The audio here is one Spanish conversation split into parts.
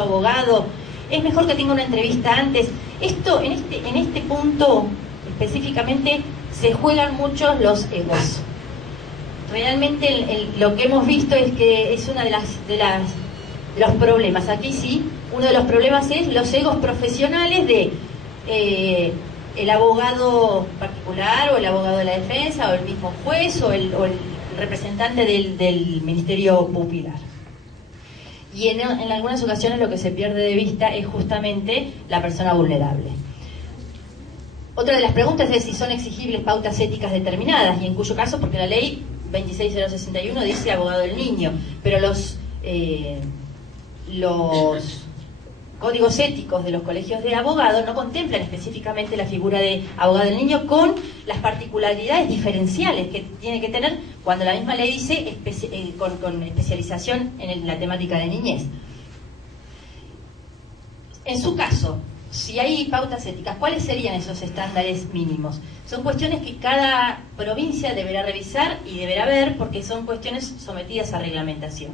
abogado, es mejor que tenga una entrevista antes. Esto, en este punto específicamente, se juegan muchos los egos. Realmente lo que hemos visto es que es una de los problemas. Aquí sí, uno de los problemas es los egos profesionales de el abogado particular o el abogado de la defensa o el mismo juez o el representante del Ministerio Pupilar. Y en algunas ocasiones lo que se pierde de vista es justamente la persona vulnerable. Otra de las preguntas es si son exigibles pautas éticas determinadas, y en cuyo caso, porque la ley 26061 dice abogado del niño, pero los códigos éticos de los colegios de abogados no contemplan específicamente la figura de abogado del niño, con las particularidades diferenciales que tiene que tener cuando la misma ley dice con especialización en la temática de niñez. En su caso, si hay pautas éticas, ¿cuáles serían esos estándares mínimos? Son cuestiones que cada provincia deberá revisar y deberá ver, porque son cuestiones sometidas a reglamentación.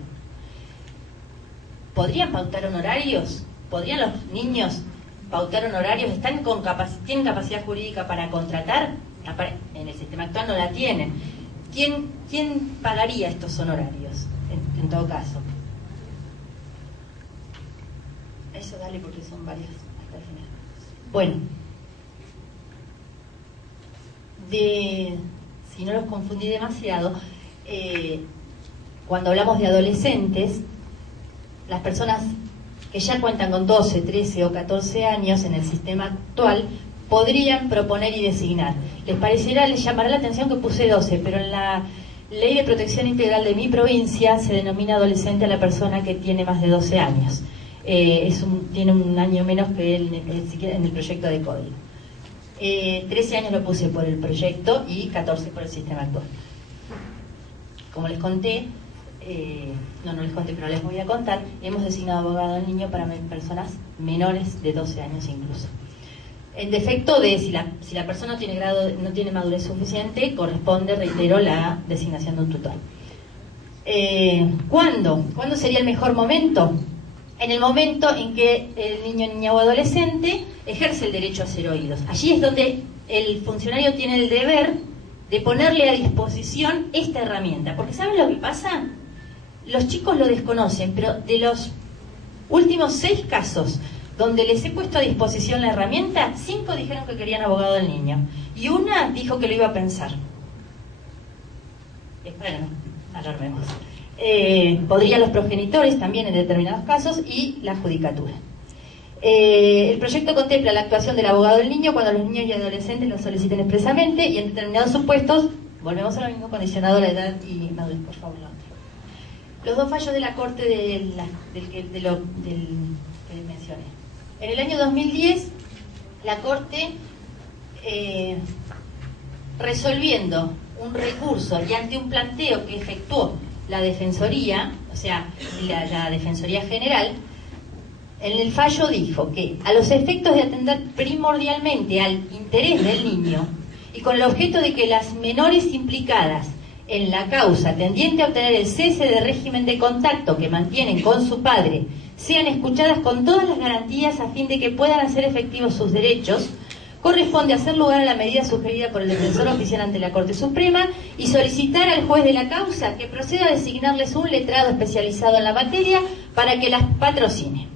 ¿Podrían pautar honorarios? ¿Podrían los niños pautar honorarios? ¿Tienen capacidad jurídica para contratar? En el sistema actual no la tienen. ¿Quién pagaría estos honorarios, en todo caso? Eso dale, porque son varias hasta el final. Bueno, si no los confundí demasiado, cuando hablamos de adolescentes, las personas que ya cuentan con 12, 13 o 14 años en el sistema actual podrían proponer y designar. Les llamará la atención que puse 12, pero en la Ley de Protección Integral de mi provincia se denomina adolescente a la persona que tiene más de 12 años. Tiene un año menos que en el proyecto de código. 13 años lo puse por el proyecto y 14 por el sistema actual. Como les conté, no les conté, pero les voy a contar, hemos designado abogado del niño para personas menores de 12 años incluso. En defecto de si la persona no tiene madurez suficiente, corresponde, reitero, la designación de un tutor. ¿Cuándo? ¿Cuándo sería el mejor momento? En el momento en que el niño, niña o adolescente ejerce el derecho a ser oídos. Allí es donde el funcionario tiene el deber de ponerle a disposición esta herramienta. Porque ¿saben lo que pasa? Los chicos lo desconocen, pero de los últimos 6 casos donde les he puesto a disposición la herramienta, 5 dijeron que querían abogado del niño y una dijo que lo iba a pensar. Esperen, alarmemos. Podrían los progenitores también en determinados casos y la judicatura. El proyecto contempla la actuación del abogado del niño cuando los niños y adolescentes lo soliciten expresamente, y en determinados supuestos, volvemos a lo mismo, condicionado a la edad y madurez. Por favor, los 2 fallos de la Corte del que mencioné. En el año 2010, la Corte, resolviendo un recurso y ante un planteo que efectuó la Defensoría, o sea, la Defensoría General, en el fallo dijo que a los efectos de atender primordialmente al interés del niño y con el objeto de que las menores implicadas en la causa tendiente a obtener el cese de régimen de contacto que mantienen con su padre sean escuchadas con todas las garantías a fin de que puedan hacer efectivos sus derechos, corresponde hacer lugar a la medida sugerida por el defensor oficial ante la Corte Suprema y solicitar al juez de la causa que proceda a designarles un letrado especializado en la materia para que las patrocine.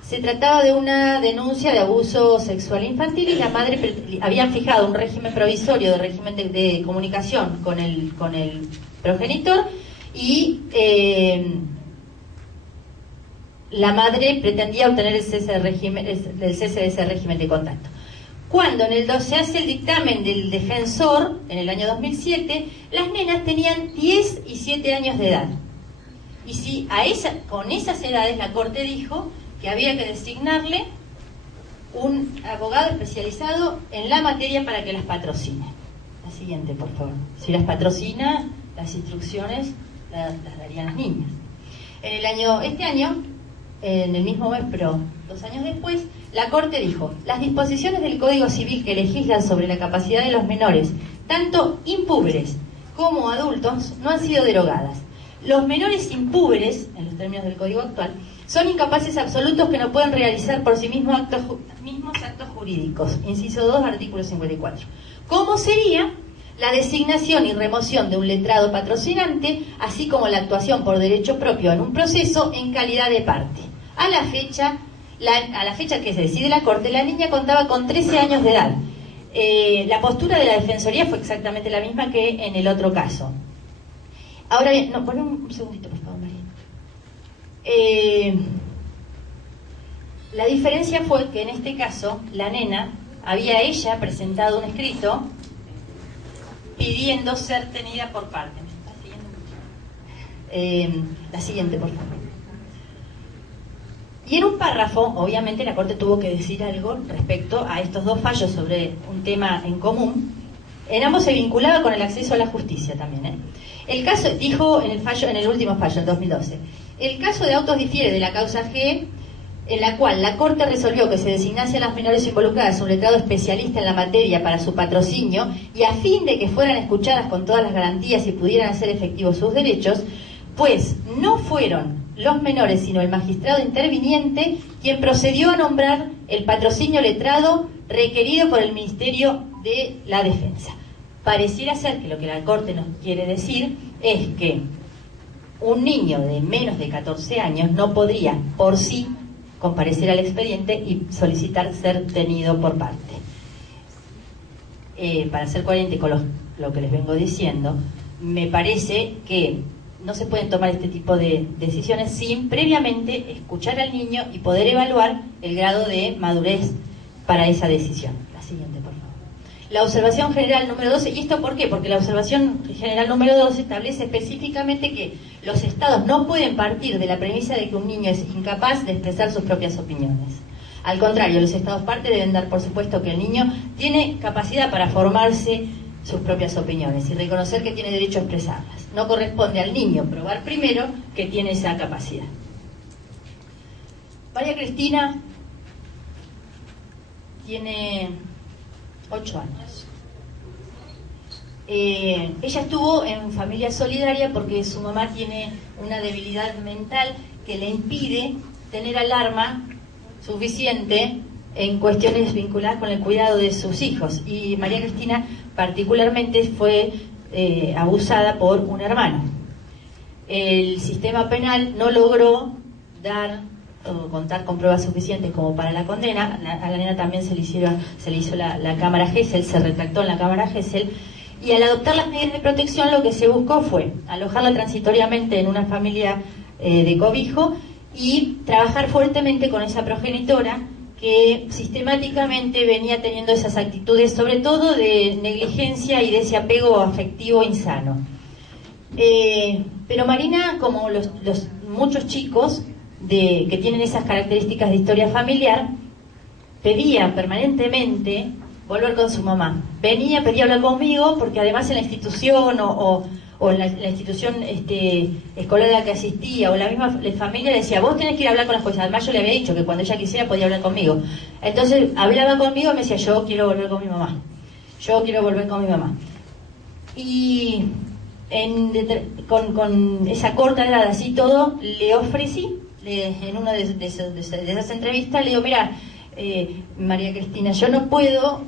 Se trataba de una denuncia de abuso sexual infantil y la madre habían fijado un régimen provisorio de régimen de comunicación con el progenitor y la madre pretendía obtener el cese de ese régimen de contacto. Cuando se hace el dictamen del defensor, en el año 2007, las nenas tenían 10 y 7 años de edad. Y si con esas edades la Corte dijo que había que designarle un abogado especializado en la materia para que las patrocine. La siguiente, por favor. Si las patrocina, las instrucciones las darían las niñas. Este año, en el mismo mes, pero 2 años después, la Corte dijo: las disposiciones del Código Civil que legislan sobre la capacidad de los menores, tanto impúberes como adultos, no han sido derogadas. Los menores impúberes, en los términos del Código actual, son incapaces absolutos que no pueden realizar por sí mismos actos jurídicos. Inciso 2, artículo 54. ¿Cómo sería la designación y remoción de un letrado patrocinante, así como la actuación por derecho propio en un proceso en calidad de parte? A la fecha que se decide la Corte, la niña contaba con 13 años de edad. La postura de la Defensoría fue exactamente la misma que en el otro caso. Ahora bien, no, poné un segundito, por favor, María. La diferencia fue que en este caso, la nena había ella presentado un escrito pidiendo ser tenida por parte. ¿Me está siguiendo? La siguiente, por favor. Y en un párrafo, obviamente, la Corte tuvo que decir algo respecto a estos dos fallos sobre un tema en común. En ambos se vinculaba con el acceso a la justicia también, ¿eh? El caso, dijo en el último fallo, en 2012, el caso de autos difiere de la causa G, en la cual la Corte resolvió que se designase a las menores involucradas un letrado especialista en la materia para su patrocinio y a fin de que fueran escuchadas con todas las garantías y pudieran hacer efectivos sus derechos, pues no fueron los menores sino el magistrado interviniente quien procedió a nombrar el patrocinio letrado requerido por el Ministerio de la Defensa. Pareciera ser que lo que la Corte nos quiere decir es que un niño de menos de 14 años no podría por sí comparecer al expediente y solicitar ser tenido por parte. Para ser coherente con lo que les vengo diciendo, me parece que no se pueden tomar este tipo de decisiones sin previamente escuchar al niño y poder evaluar el grado de madurez para esa decisión. La siguiente, por favor. La observación general número 12, ¿y esto por qué? Porque la observación general número 12 establece específicamente que los estados no pueden partir de la premisa de que un niño es incapaz de expresar sus propias opiniones. Al contrario, los estados parte deben dar por supuesto que el niño tiene capacidad para formarse sus propias opiniones y reconocer que tiene derecho a expresarlas. No corresponde al niño probar primero que tiene esa capacidad. María Cristina tiene 8 años. Ella estuvo en familia solidaria porque su mamá tiene una debilidad mental que le impide tener alarma suficiente en cuestiones vinculadas con el cuidado de sus hijos. Y María Cristina particularmente fue abusada por un hermano. El sistema penal no logró contar con pruebas suficientes como para la condena. A la nena también se le hizo la cámara Gesell, se retractó en la cámara Gesell, y al adoptar las medidas de protección lo que se buscó fue alojarla transitoriamente en una familia de cobijo y trabajar fuertemente con esa progenitora que sistemáticamente venía teniendo esas actitudes, sobre todo de negligencia y de ese apego afectivo insano. Pero Marina, como los muchos chicos que tienen esas características de historia familiar, pedía permanentemente volver con su mamá. Pedía hablar conmigo, porque además en la institución o en la institución escolar a la que asistía, o la misma familia le decía, vos tenés que ir a hablar con las juezas. Además yo le había dicho que cuando ella quisiera podía hablar conmigo. Entonces hablaba conmigo y me decía, yo quiero volver con mi mamá. Yo quiero volver con mi mamá. Y con esa corta edad, así todo, le ofrecí, en una de esas entrevistas, le digo, mira, María Cristina, yo no puedo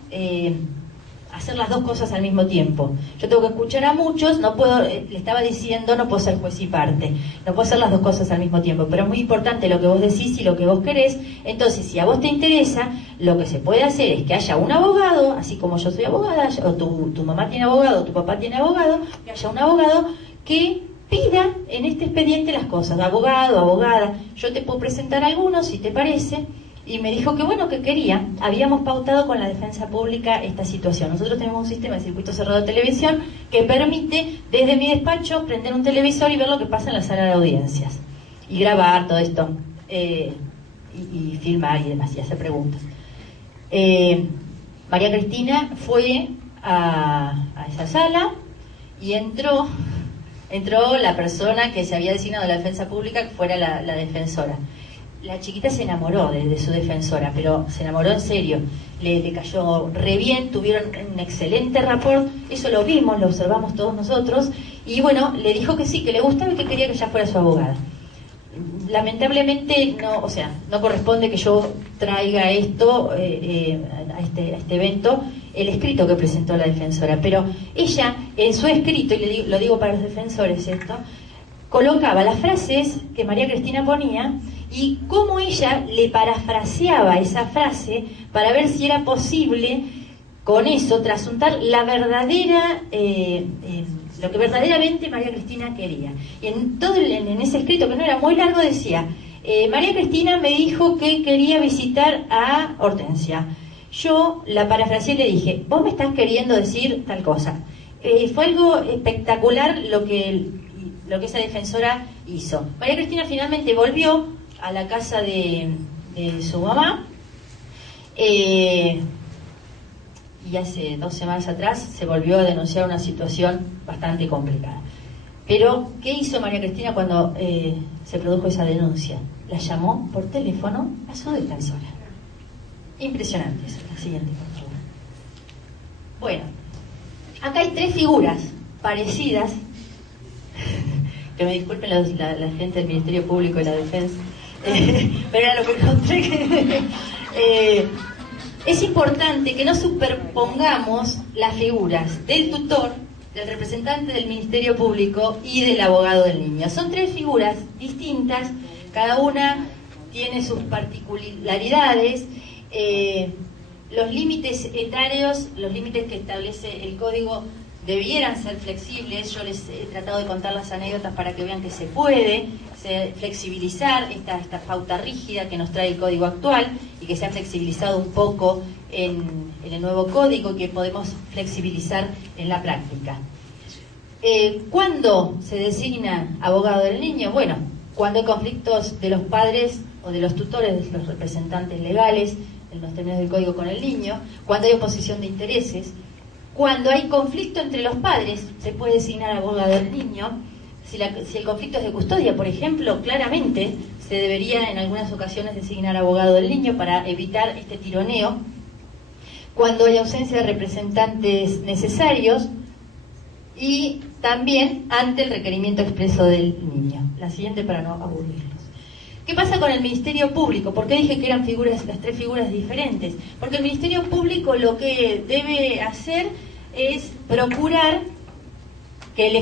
hacer las dos cosas al mismo tiempo. Yo tengo que escuchar a muchos, no puedo, le estaba diciendo, no puedo ser juez y parte, no puedo hacer las dos cosas al mismo tiempo, pero es muy importante lo que vos decís y lo que vos querés. Entonces, si a vos te interesa, lo que se puede hacer es que haya un abogado, así como yo soy abogada, o tu mamá tiene abogado, o tu papá tiene abogado, que haya un abogado que pida en este expediente las cosas, abogado, abogada. Yo te puedo presentar algunos, si te parece. Y me dijo que bueno, que quería. Habíamos pautado con la defensa pública esta situación. Nosotros tenemos un sistema de circuito cerrado de televisión que permite, desde mi despacho, prender un televisor y ver lo que pasa en la sala de audiencias. Y grabar todo esto. Y filmar y demás, y hacer preguntas. María Cristina fue a esa sala y entró la persona que se había designado de la defensa pública, que fuera la defensora. La chiquita se enamoró de su defensora, pero se enamoró en serio. Le cayó re bien, tuvieron un excelente rapport, eso lo vimos, lo observamos todos nosotros, y bueno, le dijo que sí, que le gustaba y que quería que ella fuera su abogada. lamentablemente no, o sea, no corresponde que yo traiga esto a este evento, el escrito que presentó la defensora, pero ella en su escrito, y lo digo para los defensores esto, colocaba las frases que María Cristina ponía y cómo ella le parafraseaba esa frase para ver si era posible con eso trasuntar la verdadera lo que verdaderamente María Cristina quería. Y en ese escrito, que no era muy largo, decía: María Cristina me dijo que quería visitar a Hortensia. Yo la parafraseé y le dije: vos me estás queriendo decir tal cosa. Fue algo espectacular lo que esa defensora hizo. María Cristina finalmente volvió a la casa de su mamá, y hace 2 semanas atrás se volvió a denunciar una situación bastante complicada. Pero, ¿qué hizo María Cristina cuando se produjo esa denuncia? La llamó por teléfono a su defensora. Impresionante eso. La siguiente, por favor. Bueno, acá hay 3 figuras parecidas, que me disculpen la gente del Ministerio Público y la Defensa, pero era lo que encontré. Es importante que no superpongamos las figuras del tutor, del representante del Ministerio Público y del abogado del niño. Son 3 figuras distintas, cada una tiene sus particularidades. Los límites etarios, los límites que establece el código, debieran ser flexibles. Yo les he tratado de contar las anécdotas para que vean que se puede flexibilizar esta pauta rígida que nos trae el código actual y que se ha flexibilizado un poco en el nuevo código y que podemos flexibilizar en la práctica. ¿Cuándo se designa abogado del niño? Bueno, cuando hay conflictos de los padres o de los tutores, de los representantes legales, en los términos del código con el niño, cuando hay oposición de intereses, cuando hay conflicto entre los padres, se puede designar abogado del niño. Si el conflicto es de custodia, por ejemplo, claramente se debería en algunas ocasiones designar abogado del niño para evitar este tironeo. Cuando hay ausencia de representantes necesarios y también ante el requerimiento expreso del niño. La siguiente para no aburrirlos. ¿Qué pasa con el Ministerio Público? ¿Por qué dije que eran las 3 figuras diferentes? Porque el Ministerio Público lo que debe hacer es procurar que el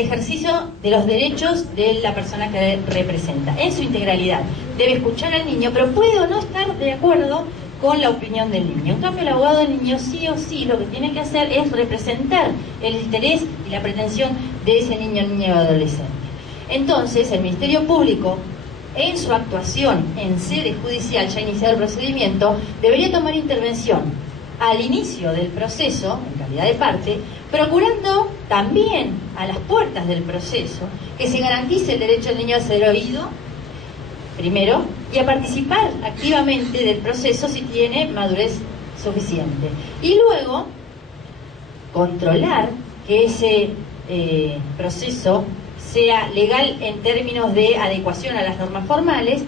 ejercicio de los derechos de la persona que representa, en su integralidad. Debe escuchar al niño, pero puede o no estar de acuerdo con la opinión del niño. En cambio, el abogado del niño sí o sí lo que tiene que hacer es representar el interés y la pretensión de ese niño, niña o adolescente. Entonces, el Ministerio Público, en su actuación en sede judicial, ya iniciado el procedimiento, debería tomar intervención al inicio del proceso, en calidad de parte, procurando también a las puertas del proceso que se garantice el derecho del niño a ser oído, primero, y a participar activamente del proceso si tiene madurez suficiente. Y luego, controlar que ese proceso sea legal en términos de adecuación a las normas formales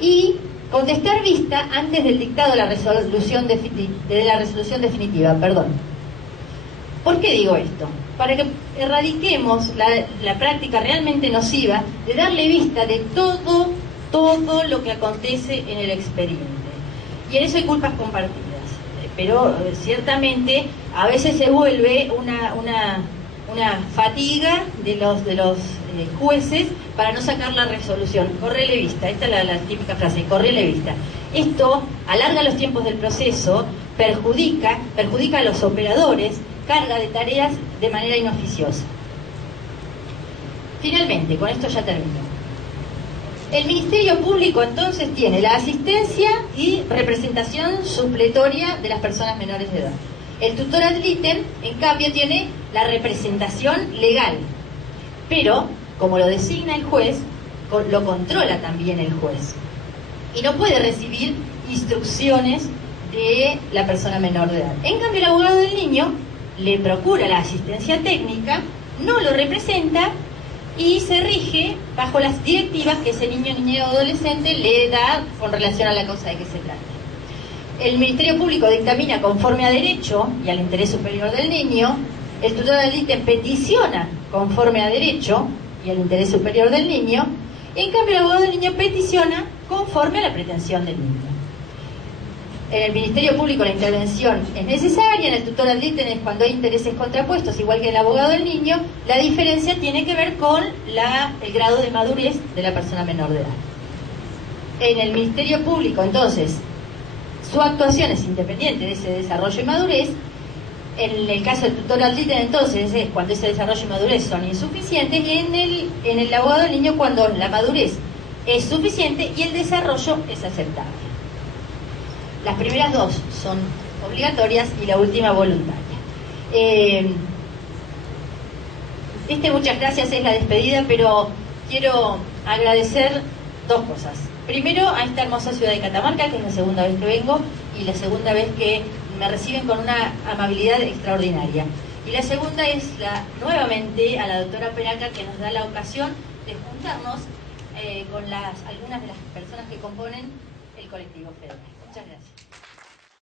y contestar vista antes del dictado de la resolución definitiva. ¿Por qué digo esto? Para que erradiquemos la práctica realmente nociva de darle vista de todo lo que acontece en el expediente. Y en eso hay culpas compartidas. Pero ciertamente a veces se vuelve una fatiga de los jueces para no sacar la resolución. Correle vista, esta es la típica frase, correle vista. Esto alarga los tiempos del proceso, perjudica a los operadores, carga de tareas de manera inoficiosa. Finalmente, con esto ya termino. El Ministerio Público entonces tiene la asistencia y representación supletoria de las personas menores de edad. El tutor ad litem, en cambio, tiene la representación legal, pero como lo designa el juez, lo controla también el juez y no puede recibir instrucciones de la persona menor de edad. En cambio, el abogado del niño le procura la asistencia técnica, no lo representa y se rige bajo las directivas que ese niño, niña o adolescente le da con relación a la causa de que se trata. El Ministerio Público dictamina conforme a derecho y al interés superior del niño, el tutor ad litem peticiona conforme a derecho y al interés superior del niño, En cambio, el abogado del niño peticiona conforme a la pretensión del niño. En el Ministerio Público la intervención es necesaria, en el tutor ad litem cuando hay intereses contrapuestos, igual que el abogado del niño. La diferencia tiene que ver con el grado de madurez de la persona menor de edad. En el Ministerio Público, entonces, su actuación es independiente de ese desarrollo y madurez. En el caso del tutor ad litem, entonces, es cuando ese desarrollo y madurez son insuficientes, y en el abogado del niño cuando la madurez es suficiente y el desarrollo es aceptable. Las primeras dos son obligatorias y la última voluntaria. Muchas gracias, es la despedida, pero quiero agradecer dos cosas. Primero, a esta hermosa ciudad de Catamarca, que es la segunda vez que vengo, y la segunda vez que me reciben con una amabilidad extraordinaria. Y la segunda es nuevamente a la doctora Peraca, que nos da la ocasión de juntarnos con algunas de las personas que componen el colectivo federal. Muchas gracias.